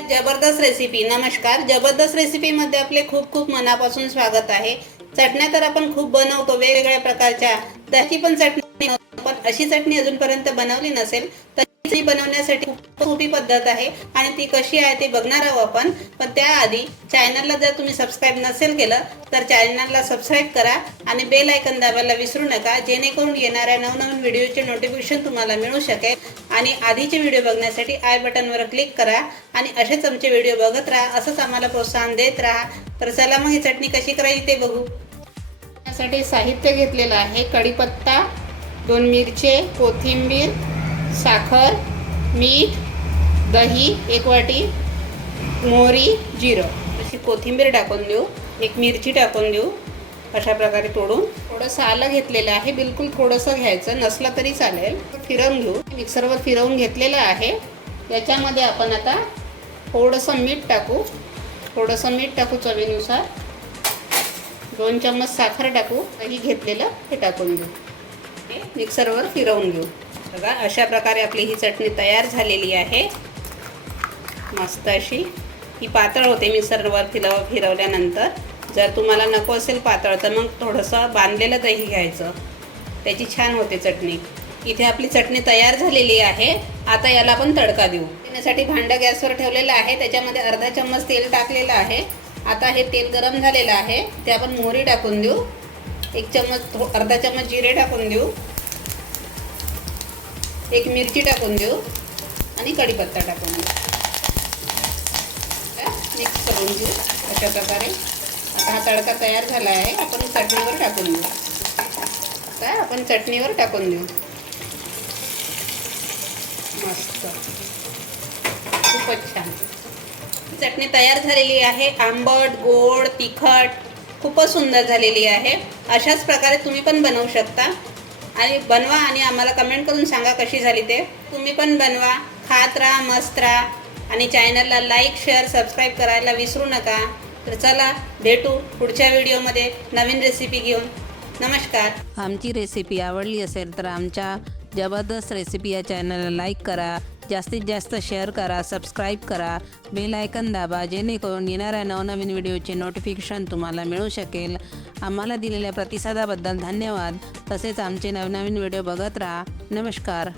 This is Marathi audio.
जबरदस्त रेसिपी नमस्कार. जबरदस्त रेसिपीमध्ये आपले खूप खूप मनापासून स्वागत आहे. चटण्या तर आपण खूप बनवतो वेगवेगळ्या प्रकारच्या. त्याची पण चटणी पण अशी चटणी अजूनपर्यंत बनवली नसेल तर ती बनवण्यासाठी खूप सोपी पद्धत आहे आणि ती कशी आहे ते बघणार आहोत आपण. पण त्याआधी चॅनलला जर तुम्ही सबस्क्राईब नसेल केलं तर चॅनलला सबस्क्राईब करा आणि बेल आयकन दाबायला विसरू नका जेणेकरून येणाऱ्या नवनवीन व्हिडिओचे नोटिफिकेशन तुम्हाला मिळू शकेल. आणि आधीचे व्हिडिओ बघण्यासाठी आय बटनवर क्लिक करा आणि असेच आमचे व्हिडिओ बघत राहा असंच आम्हाला प्रोत्साहन देत राहा. तर चला मग ही चटणी कशी करायची ते बघू. त्यासाठी साहित्य घेतलेलं आहे कढीपत्ता दोन मिरचे कोथिंबीर साखर मीठ दही एक वाटी मोहरी जिरं. अशी कोथिंबीर टाकून देऊ एक मिरची टाकून देऊ अशा प्रकारे तोडून. थोडंसं आलं घेतलेलं आहे बिलकुल थोडंसं घ्यायचं नसलं तरी चालेल. फिरवून घेऊ. मिक्सरवर फिरवून घेतलेलं आहे. याच्यामध्ये आपण आता थोडंसं मीठ टाकू. थोडंसं मीठ टाकू चवीनुसार. दोन चम्मच साखर टाकू. दही घेतलेलं हे टाकून घेऊ. हे मिक्सरवर फिरवून घेऊ. बघा अशा प्रकारे आपली ही चटणी तयार झालेली आहे. मस्त अशी. ही पातळ होते मिक्सरवर फिरव फिरवल्यानंतर. जर तुम्हाला नको असेल पातळ तर मग थोडंसं बांधलेलं दही घ्यायचं. त्याची छान होते चटणी. इथे आपली चटणी तयार झालेली आहे. आता याला आपण तडका देऊ. देण्यासाठी भांडं गॅसवर ठेवलेलं आहे. त्याच्यामध्ये अर्धा चम्मच तेल टाकलेलं आहे. आता हे तेल गरम झालेलं आहे. ते आपण मोहरी टाकून देऊ. एक चम्मच थो- अर्धा चम्मच जिरे टाकून देऊ. एक मिरची टाकून देऊ आणि कढीपत्ता टाकून देऊ. मिक्स करून घेऊ अशा प्रकारे. आता हा तडका तयार झाला आहे. आपण चटणीवर टाकून देऊ. आता आपण चटणीवर टाकून देऊ. मस्त. खूपच छान. चटणी तयार झालेली आहे. आंबट गोड तिखट खूपच सुंदर झालेली आहे. अशाच प्रकारे तुम्ही पण बनवू शकता. आणि बनवा आणि आम्हाला कमेंट करून सांगा कशी झाली ते. तुम्ही पण बनवा. खात राहा मस्त राहा. आणि चॅनलला लाईक शेअर सबस्क्राईब करायला विसरू नका. तर चला भेटू पुढच्या व्हिडिओमध्ये नवीन रेसिपी घेऊन. नमस्कार. आमची रेसिपी आवडली असेल तर आमच्या जबरदस्त रेसिपी या चॅनलला लाईक करा. जास्तीत जास्त शेअर करा सबस्क्राईब करा. बेल आयकन दाबा जेणेकरून येणाऱ्या नवनवीन व्हिडिओचे नोटिफिकेशन तुम्हाला मिळू शकेल. आम्हाला दिलेल्या प्रतिसादाबद्दल धन्यवाद. तसेच आमचे नवनवीन व्हिडिओ बघत राहा. नमस्कार.